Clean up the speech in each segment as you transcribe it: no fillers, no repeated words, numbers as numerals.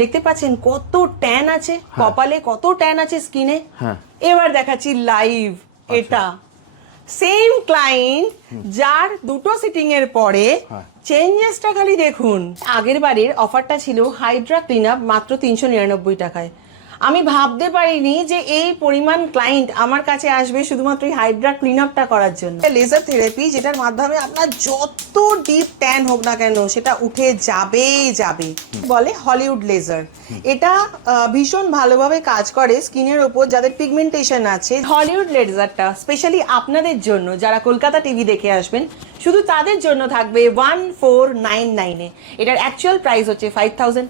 দেখতে পাচ্ছেন কত ট্যান আছে কপালে, কত ট্যান আছে স্কিনে। এবার দেখাচ্ছি লাইভ। এটা সেম ক্লায়েন্ট যার দুটো সিটিং এর পরে চেঞ্জেসটা খালি দেখুন। আগের বারের অফারটা ছিল হাইড্রা ক্লিন আপ মাত্র 399 টাকায়। আমি ভাবতে পারিনি যে এই পরিমাণ ক্লায়েন্ট আমার কাছে আসবে শুধুমাত্র এই হাইড্রা ক্লিন আপটা করার জন্য। লেজার থেরাপি যেটার মাধ্যমে আপনার যত ডিপ ট্যান হোক না কেন সেটা উঠে যাবে বলে হলিউড লেজার। এটা ভীষণ ভালোভাবে কাজ করে স্কিনের ওপর যাদের পিগমেন্টেশন আছে। হলিউড লেজারটা স্পেশালি আপনাদের জন্য যারা কলকাতা টিভি দেখে আসবেন শুধু তাদের জন্য থাকবে 1499 এ। এটার অ্যাকচুয়াল প্রাইস হচ্ছে 5000,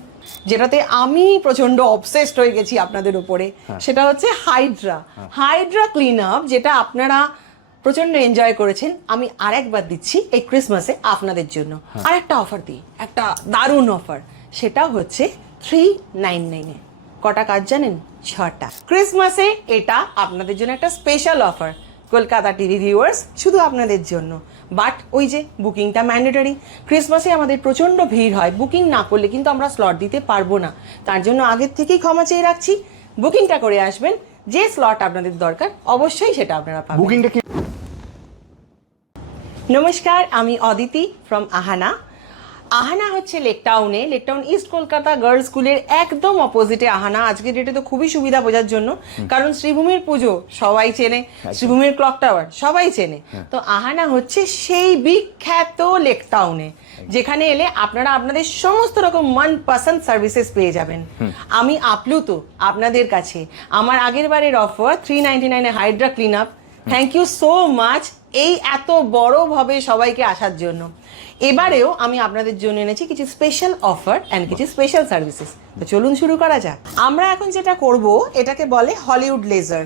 যেটাতে আমি প্রচন্ড অবসেসড হয়ে গেছি আপনাদের উপরে। সেটা হচ্ছে হাইড্রা ক্লিন আপ, যেটা আপনারা প্রচন্ড এনজয় করেছেন। আমি আরেকবার দিচ্ছি এই ক্রিসমাসে আপনাদের জন্য আর একটা অফার দিই, একটা দারুণ অফার। সেটা হচ্ছে 399 এ। কটা কাজ জানেন? 6টা। ক্রিসমাসে এটা আপনাদের জন্য একটা special offer Kolkata TV viewers, শুধু আপনাদের জন্য। বাট ওই যে বুকিংটা ম্যান্ডেটরি। ক্রিসমাসে আমাদের প্রচন্ড ভিড় হয়, বুকিং না করলে কিন্তু আমরা স্লট দিতে পারবো না। তার জন্য আগের থেকেই ক্ষমা চেয়ে রাখছি, বুকিংটা করে আসবেন। যে স্লট আপনাদের দরকার অবশ্যই সেটা আপনারা পাবেন। বুকিংটা কি? নমস্কার, আমি অদিতি ফ্রম আহানা। আহানা হচ্ছে লেকটাউন ইস্ট কলকাতা গার্লস স্কুলের একদম অপোজিটে আহানা। আজকের ডেটে তো খুবই সুবিধা বোঝার জন্য, কারণ শ্রীভূমির পুজো সবাই চেনে, শ্রীভূমির ক্লক টাওয়ার সবাই চেনে। তো আহানা হচ্ছে সেই বিখ্যাত লেকটাউনে, যেখানে এলে আপনারা আপনাদের সমস্ত রকম মনপসন্দ সার্ভিসেস পেয়ে যাবেন। আমি আপ্লুত আপনাদের কাছে। আমার আগের বারের অফার 399 এ hydra clean up. Thank you so much এই এত বড়ভাবে সবাইকে আসার জন্য। এবারেও আমি আপনাদের জন্য এনেছি কিছু স্পেশাল অফার অ্যান্ড কিছু স্পেশাল সার্ভিসেস। তো চলুন শুরু করা যাক। আমরা এখন যেটা করব এটাকে বলে হলিউড লেজার।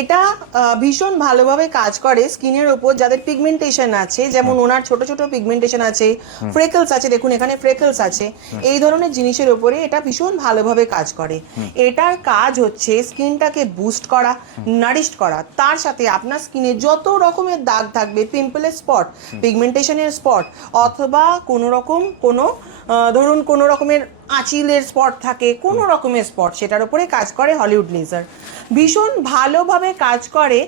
এটা ভীষণ ভালোভাবে কাজ করে স্কিনের ওপর যাদের পিগমেন্টেশন আছে, যেমন ওনার ছোট ছোট পিগমেন্টেশন আছে, ফ্রেকলস আছে, দেখুন এখানে ফ্রেকলস আছে, এই ধরনের জিনিসের ওপরে এটা ভীষণ ভালোভাবে কাজ করে। এটার কাজ হচ্ছে স্কিনটাকে বুস্ট করা, নারিশড করা। তার সাথে আপনার স্কিনে যত রকমের দাগ থাকবে, পিম্পলের স্পট, পিগমেন্টেশনের স্পট, অথবা কোনো রকম ধরুন কোনো রকমের আঁচিলের স্পট থাকে, কোনো রকমের স্পট, সেটার উপরে কাজ করে হলিউড লেজার। ভীষণ ভালোভাবে কাজ করে।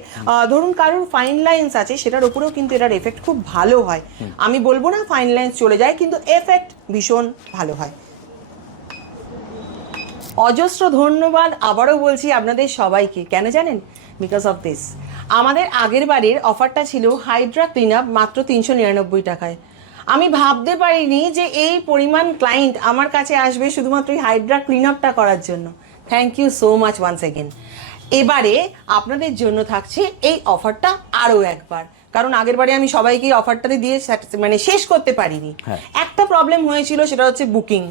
ধরুন কারোর ফাইন লাইন্স আছে, সেটার উপরেও কিন্তু এটার এফেক্ট খুব ভালো হয়। আমি বলবো না ফাইন লাইন্স চলে যায়, কিন্তু এফেক্ট ভীষণ ভালো হয়। অজস্র ধন্যবাদ আবারও বলছি আপনাদের সবাইকে। কেন জানেন? Because of this. আমাদের আগের বারের অফারটা ছিল হাইড্রা ক্লিন আপ মাত্র 399 টাকায়। আমি ভাবতে পারিনি যে এই পরিমাণ ক্লায়েন্ট আমার কাছে আসবে শুধুমাত্র এই হাইড্রা ক্লিন আপটা করার জন্য। Thank you so much once again. এবারে আপনাদের জন্য থাকছে এই অফারটা আরও একবার, কারণ আগের বারে আমি সবাইকে অফারটাতে দিয়ে মানে শেষ করতে পারিনি। একটা প্রবলেম হয়েছিল, সেটা হচ্ছে বুকিং।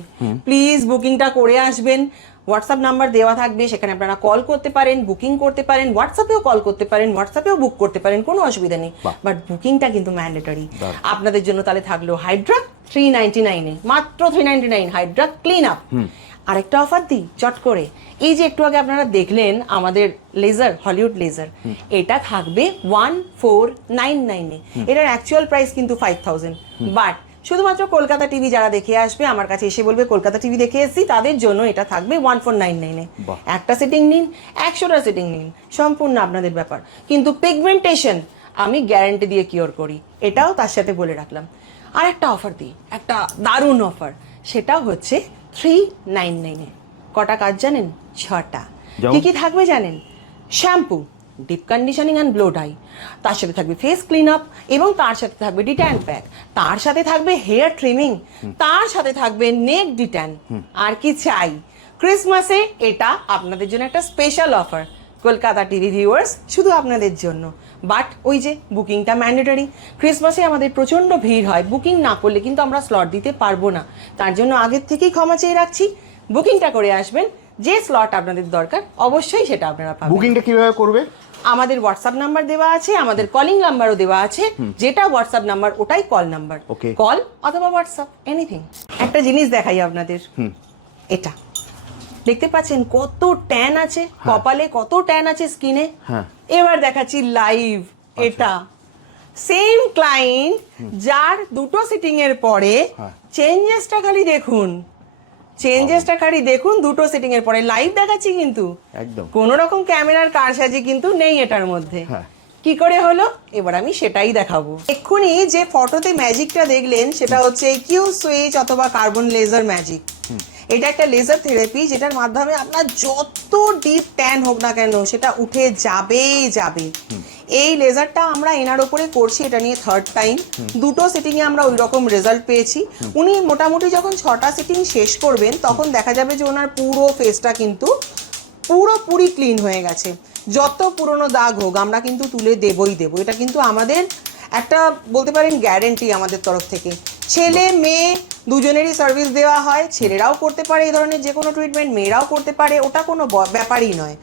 প্লিজ বুকিংটা করে আসবেন। হোয়াটসঅ্যাপ নাম্বার দেওয়া থাকবে, সেখানে আপনারা কল করতে পারেন, বুকিং করতে পারেন, হোয়াটসঅ্যাপেও কল করতে পারেন, হোয়াটসঅ্যাপেও বুক করতে পারেন, কোনো অসুবিধা নেই। বাট বুকিংটা কিন্তু ম্যান্ডেটরি আপনাদের জন্য। তাহলে থাকলো হাইড্রা 399 এ, মাত্র 399 হাইড্রা ক্লিন আপ। আরেকটা অফার দিই চট করে। এই যে একটু আগে আপনারা দেখলেন আমাদের লেজার, হলিউড লেজার, এটা থাকবে 1499 এ। এটার অ্যাকচুয়াল প্রাইস কিন্তু 5000, বাট শুধুমাত্র কলকাতা টিভি যারা দেখে আসবে, আমার কাছে এসে বলবে কলকাতা টিভি দেখে এসেছি, তাদের জন্য এটা থাকবে 1499 এ। একটা সিটিং নিন, 100টা সিটিং নিন, সম্পূর্ণ আপনাদের ব্যাপার। কিন্তু পিগমেন্টেশন আমি গ্যারান্টি দিয়ে কিওর করি, এটাও তার সাথে বলে রাখলাম। আর একটা অফার দিই, একটা দারুণ অফার। সেটা হচ্ছে 399 এ। কটা কাজ জানেন? 6টা। কি কি থাকবে জানেন? Shampoo, deep conditioning and blow dry, তার সাথে থাকবে ফেস ক্লিন আপ, এবং তার সাথে থাকবে ডিট্যান প্যাক, তার সাথে থাকবে হেয়ার ট্রিমিং, তার সাথে থাকবে নেক ডিট্যান। আর কি চাই? ক্রিসমাসে এটা আপনাদের জন্য একটা special offer Kolkata TV viewers, শুধু আপনাদের জন্য। বাট ওই যে বুকিংটা ম্যান্ডেটরি। ক্রিসমাসে আমাদের প্রচণ্ড ভিড় হয়, বুকিং না করলে কিন্তু আমরা স্লট দিতে পারবো না। তার জন্য আগের থেকেই ক্ষমা চেয়ে রাখছি, বুকিংটা করে আসবেন। যে স্লট আপনাদের দরকার অবশ্যই সেটা আপনারা পাবেন। বুকিংটা কিভাবে করবে? আমাদের হোয়াটসঅ্যাপ নাম্বার দেওয়া আছে, আমাদের কলিং নাম্বারও দেওয়া আছে। যেটা হোয়াটসঅ্যাপ নাম্বার ওটাই কল নাম্বার, কল অথবা হোয়াটসঅ্যাপ, এনিথিং। একটা জিনিস দেখাই আপনাদের, এটা দেখতে পাচ্ছেন কত ট্যান আছে কপালে, কত ট্যান আছে স্কিনে। এবার দেখাচ্ছি লাইভ। এটা সেম ক্লায়েন্ট যার দুটো সিটিং এর পরে চেঞ্জেসটা খালি দেখুন। চেঞ্জেসটা খালি দেখুন দুটো সেটিং এর পরে, লাইভ দেখাচ্ছি কিন্তু একদম কোনো রকম ক্যামেরার কারসাজি কিন্তু নেই এটার মধ্যে। হ্যাঁ। কি করে হলো এবার আমি সেটাই দেখাবো। এক্ষুনি যে ফটোতে ম্যাজিকটা দেখলেন সেটা হচ্ছে কিউ সুইচ অথবা কার্বন লেজার ম্যাজিক। এটা একটা লেজার থেরাপি যেটার মাধ্যমে আপনার যত ডিপ ট্যান হোক না কেন সেটা উঠে যাবেই যাবে। এই লেজারটা আমরা এনার ওপরে করছি, এটা নিয়ে থার্ড টাইম। দুটো সেটিংয়ে আমরা ওই রকম রেজাল্ট পেয়েছি। উনি মোটামুটি যখন 6টা সেটিং শেষ করবেন তখন দেখা যাবে যে ওনার পুরো ফেসটা কিন্তু পুরোপুরি ক্লিন হয়ে গেছে। যত পুরনো দাগ হোক আমরা কিন্তু তুলে দেবই দেবো, এটা কিন্তু আমাদের একটা বলতে পারেন গ্যারেন্টি আমাদের তরফ থেকে। ছেলে মেয়ে দুজনেরই সার্ভিস দেওয়া হয়, ছেলেরাও করতে পারে এই ধরনের যে কোনো ট্রিটমেন্ট, মেয়েরাও করতে পারে, ওটা কোনো ব্যাপারই নয়।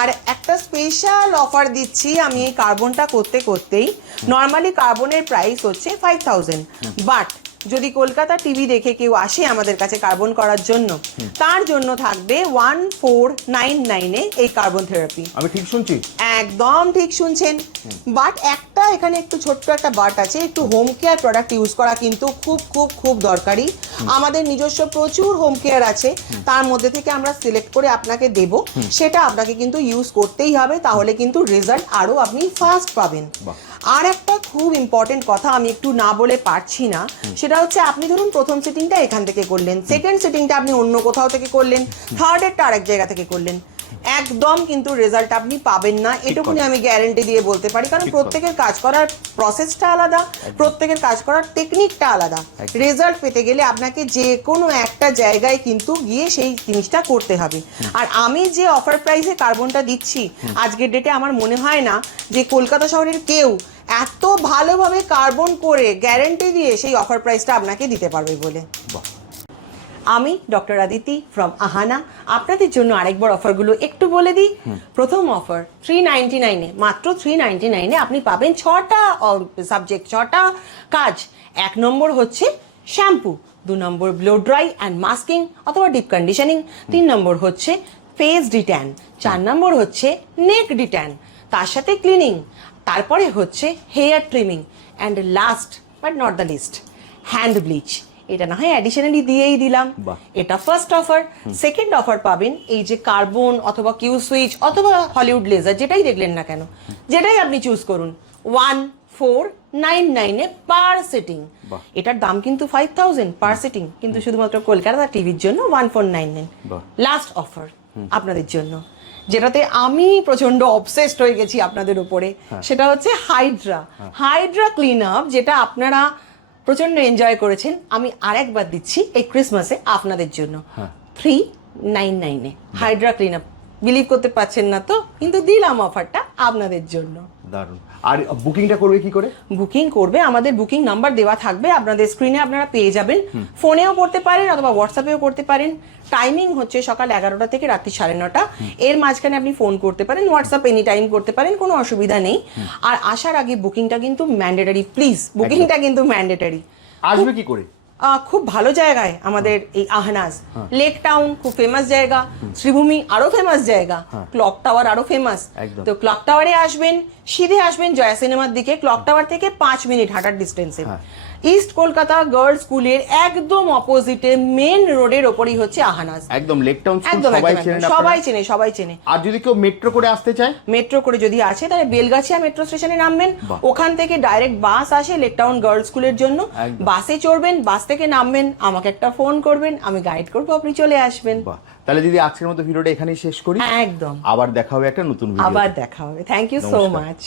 আর একটা স্পেশাল অফার দিচ্ছি আমি এই কার্বনটা করতে করতেই। নর্মালি কার্বনের প্রাইস হচ্ছে 5000, বাট যদি কলকাতা টিভি দেখে কেউ আসে আমাদের কাছে কার্বন করার জন্য, তার জন্য থাকবে 1499 এই কার্বন থেরাপি। আমি ঠিক শুনছি? একদম ঠিক শুনছেন। বাট একটা এখানে একটু ছোট্ট একটা বাট আছে, একটু হোম কেয়ার প্রোডাক্ট ইউজ করা কিন্তু খুব খুব খুব দরকারি। আমাদের নিজস্ব প্রচুর হোম কেয়ার আছে, তার মধ্যে থেকে আমরা সিলেক্ট করে আপনাকে দেব, সেটা আপনাকে কিন্তু ইউজ করতেই হবে, তাহলে কিন্তু রেজাল্ট আরো আপনি ফাস্ট পাবেন। আর একটা খুব ইম্পর্টেন্ট কথা আমি একটু না বলে পারছি না, সেটা হচ্ছে আপনি ধরুন প্রথম সেটিংটা এখান থেকে করলেন, সেকেন্ড সেটিংটা আপনি অন্য কোথাও থেকে করলেন, থার্ড এরটা আরেক জায়গা থেকে করলেন, একদম কিন্তু রেজাল্ট আপনি পাবেন না, এটুকুনি আমি গ্যারেন্টি দিয়ে বলতে পারি। কারণ প্রত্যেকের কাজ করার প্রসেসটা আলাদা, প্রত্যেকের কাজ করার টেকনিকটা আলাদা। রেজাল্ট পেতে গেলে আপনাকে যে কোনো একটা জায়গায় কিন্তু গিয়ে সেই জিনিসটা করতে হবে। আর আমি যে অফার প্রাইসে কার্বনটা দিচ্ছি আজকের ডেটে, আমার মনে হয় না যে কলকাতা শহরের কেউ এত ভালোভাবে কার্বন করে গ্যারেন্টি দিয়ে সেই অফার প্রাইসটা আপনাকে দিতে পারবে বলে। আমি ডক্টর আদিতি ফ্রম আহানা আপনাদের জন্য আরেকবার অফারগুলো একটু বলে দিই। প্রথম অফার 399 মাত্র 399 আপনি পাবেন 6টা সাবজেক্ট, 6টা কাজ। 1 নম্বর হচ্ছে শ্যাম্পু, 2 নম্বর ব্লো ড্রাই অ্যান্ড মাস্কিং অথবা ডিপ কন্ডিশনিং, 3 নম্বর হচ্ছে ফেস ডিট্যান, 4 নম্বর হচ্ছে নেক ডিট্যান, তার সাথে ক্লিনিং, তারপরে হচ্ছে hair trimming, and last but not the least hand bleach. এটা না হয় অ্যাডিশনালি দিয়েই দিলাম, এটা ফার্স্ট অফার। সেকেন্ড অফার পাবেন এই যে কার্বন অথবা কিউ সুইচ অথবা হলিউড লেজার, যেটাই দেখলেন না কেন, যেটাই আপনি চুজ করুন, 1499 পার সিটিং। এটার দাম কিন্তু 5000 পার সিটিং, কিন্তু শুধুমাত্র কলকাতা টিভির জন্য 1499 লাস্ট অফার আপনাদের জন্য, যেটাতে আমি প্রচন্ড অবসেসড হয়ে গেছি আপনাদের উপরে। সেটা হচ্ছে হাইড্রা ক্লিন আপ, যেটা আপনারা প্রচন্ড এনজয় করেছেন। আমি আরেকবার দিচ্ছি এই ক্রিসমাসে আপনাদের জন্য 399 হাইড্রা ক্লিন আপ। বিলিভ করতে পারছেন না তো, কিন্তু দিলাম অফারটা আপনাদের জন্য। দারুণ। আর বুকিংটা করবে কি করে? বুকিং করবে, আমাদের বুকিং নাম্বার দেওয়া থাকবে আপনাদের স্ক্রিনে, আপনারা পেয়ে যাবেন। ফোনেও করতে পারেন অথবা হোয়াটসঅ্যাপেও করতে পারেন। টাইমিং হচ্ছে সকাল 11টা থেকে রাত্রি 9:30। এর মাঝখানে আপনি ফোন করতে পারেন, হোয়াটসঅ্যাপ এনি টাইম করতে পারেন, কোনো অসুবিধা নেই। আর আসার আগে বুকিংটা কিন্তু ম্যান্ডেটরি, প্লিজ বুকিংটা কিন্তু ম্যান্ডেটরি। আসবে কি করে? খুব ভালো জায়গায় আমাদের এই আহনাজ, লেক টাউন খুব ফেমাস জায়গা, শ্রীভূমি আরো ফেমাস জায়গা, ক্লক টাওয়ার আরো ফেমাস। তো ক্লক টাওয়ারে আসবেন, সিধে আসবেন জয়া সিনেমার দিকে, ক্লক টাওয়ার থেকে 5 মিনিট হাঁটার ডিস্টেন্সে। ইস্ট কলকাতা গার্লস স্কুলের একদম অপোজিটে মেন রোডের ওপরই হচ্ছে আহানাজ। একদম লেক টাউন স্কুল, সবাই চেনে। আর যদি কেউ মেট্রো করে আসতে চায়, মেট্রো করে যদি আসে তাহলে বেলগাছিয়া মেট্রো স্টেশনে নামবেন, ওখান থেকে ডাইরেক্ট বাস আসে লেক টাউন গার্লস স্কুলের জন্য, বাসে চড়বেন, বাস থেকে নামবেন, আমাকে একটা ফোন করবেন, আমি গাইড করবো, আপনি চলে আসবেন। তাহলে দিদি আজকের মতো ভিডিওটা এখানেই শেষ করি। একদম, আবার দেখা হবে একটা নতুন ভিডিও। আবার দেখা হবে। Thank you so much.